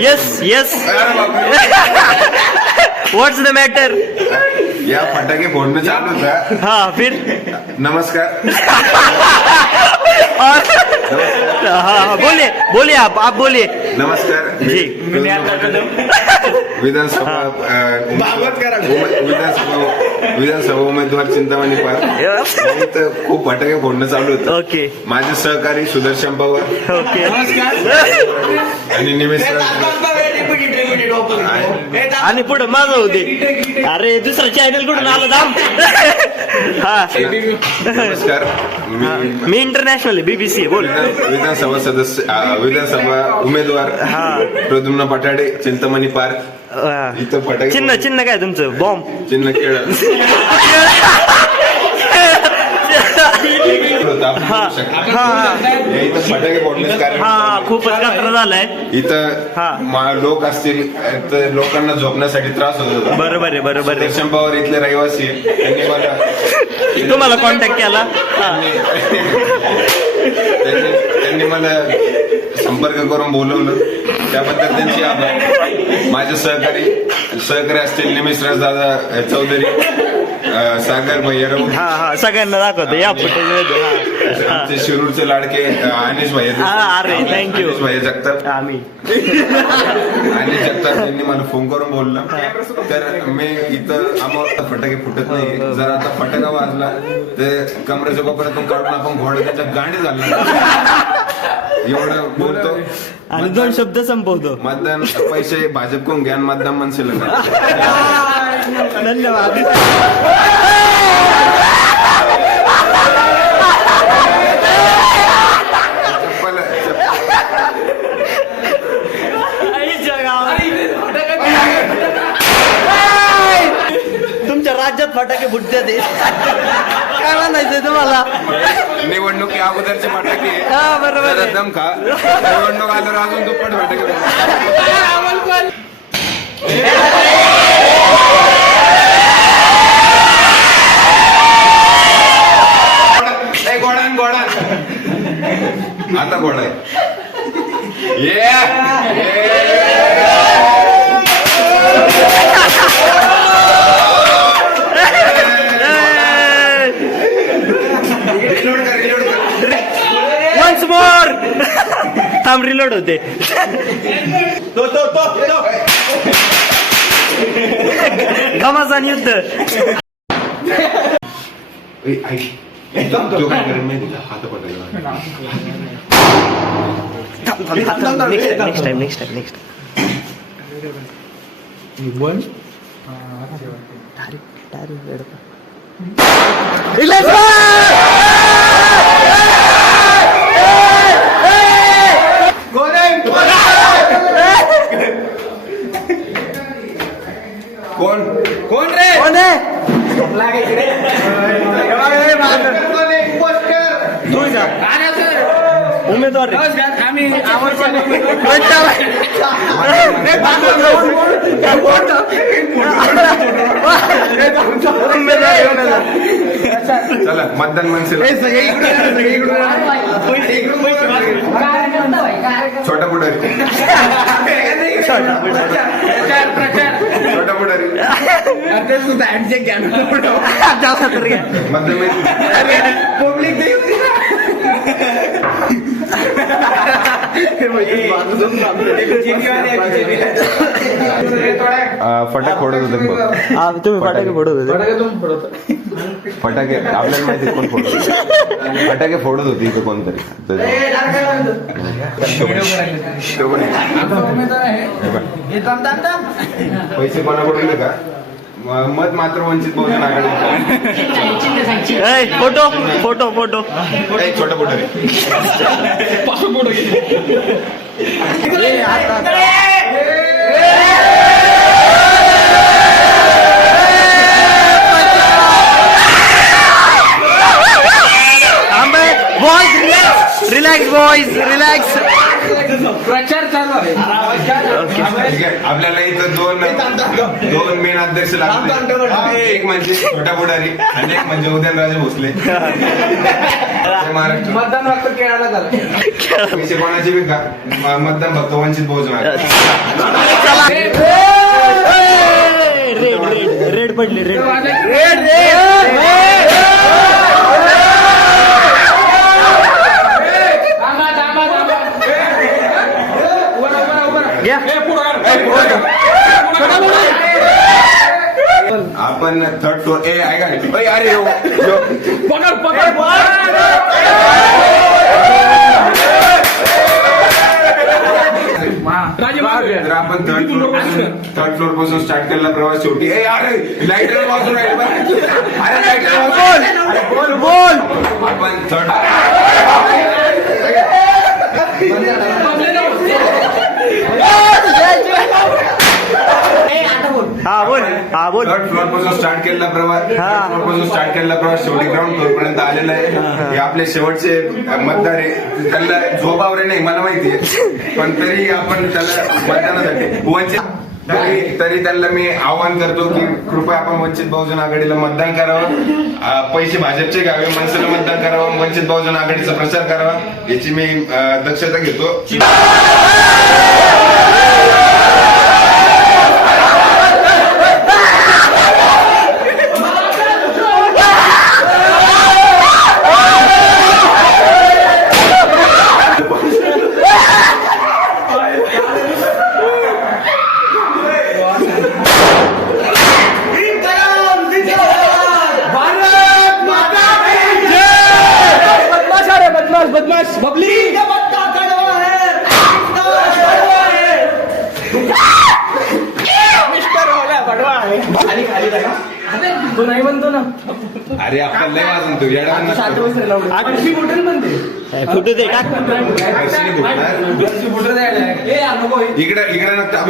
Yes yes. What's the matter? या फटाके फोडणं चालू होता. हाँ फिर नमस्कार. हाँ बोलिए बोलिए आप बोलिए. नमस्कार. जी. विधानसभा विधानसभा उमेदवार चिंतामणी पार तर खूप फटाके फोडणं चालू होतं. ओके. माझे सहकारी सुदर्शन पवार ओके. आणि निमेश आणि पुढे माझं होते. अरे दुसरा चॅनल कुठून आलं जाम. हा नमस्कार. मी इंटरनॅशनल BBC बोल. विधानसभा सदस्य विधानसभा उमेदवार प्रद्युम्न पठाडे चिंतामणी पार. इथं फटाके चिन्ह काय तुमचं? बॉम्ब चिन्ह केळ फटाके फोडण्याचं कारण. हा खूपच कचरा झालाय इथं लोक असतील तर लोकांना झोपण्यासाठी त्रास होत होता. बरोबर आहे बरोबर आहे. दर्शन पवार इथले रहिवासी त्यांनी मला तुम्हाला कॉन्टॅक्ट केला. त्यांनी मला संपर्क करून बोलवलं त्याबद्दल त्यांची आभार. माझे सहकारी असतील निमेश दादा चौधरी सागर भैयाराव. हा सगळ्यांना दाखवतो या फुटेज. आमचे शिरूरचे लाडके अनिश भैया. अरे थँक्यू. अनिश भैया जगताप. आम्ही अनिश जगताप त्यांनी मला फोन करून बोललं. तर मी इथं आम्हाला फटाके फुटत नाही. जर आता फटाका वाजला तर कमरेच्या कोपऱ्यातून काढून आपण घोडा त्याच्या गाडी झाला एवढं बोलतो आणि 2 शब्द संपवतो. मतदान पैसे भाजप कोण घ्या मतदान मनसेला. धन्यवाद. तुमच्या राज्यात फटाके फुटते ते काय म्हणायचंय तुम्हाला? निवडणुकी अगोदरचे फटाके बरोबर दम खा. निवडणूक आल्यावर अजून दुप्पट फटाके. आता घोडा आहे. Once more. थांब रिलोड होते. घमासान युद्ध. तो काय करेल माहिती का? हात पटायला नेक्स्ट टाइम. कोण रे? उमेदवार चला मतदान मनसेला. छोटा पुढारी. छोटा पुढारी. फटाके फोडत होते. तुम्ही फटाके फोडत होते. फटाके आपल्याला माहिती कोण फोडत होते. फटाके फोडत होती इथं कोणतरी. पैसे कोणाकडून का? मत मात्र Vanchit Bahujan Aghadi. Photo photo photo. छोटा पुढारी. Relax boys relax. प्रचार चालू आहे. ठीक आहे आपल्याला इथं दोन मेन अध्यक्ष लागले. एक म्हणजे छोटा पुढारी आणि एक म्हणजे उदयनराजे भोसले. महाराष्ट्र मतदान फक्त केळाला झालं. पैसे कोणाचे बी का मतदान फक्त वंचित बहुजन आहे. रेड पडली रेड आपण थर्ड फ्लोर ऐका अरे तर आपण थर्ड फ्लोर पासून स्टार्ट केलेला प्रवास शेवटी अरे लाईटर वाजून राहील. अरे लाईटर बोल आपण थर्ड थर्ड फ्लोर पासून स्टार्ट केलेला प्रवास शेवटी ग्राउंड फ्लोर पर्यंत आलेला आहे. हे आपले शेवटचे मतदार आहे. त्यांना झोपावर नाही मला माहितीये पण तरी आपण त्याला मतदानासाठी वंचित तरी त्यांना मी आवाहन करतो की कृपया आपण वंचित बहुजन आघाडीला मतदान करावं. पैसे भाजपचे घ्यावे मनसेला मतदान करावं. वंचित बहुजन आघाडीचा प्रचार करावा याची मी दक्षता घेतो. बदमाश बबली तो नाही म्हणतो ना. अरे आपण लय वाजून तू बोटल म्हणते कुठे दे का इकडे नका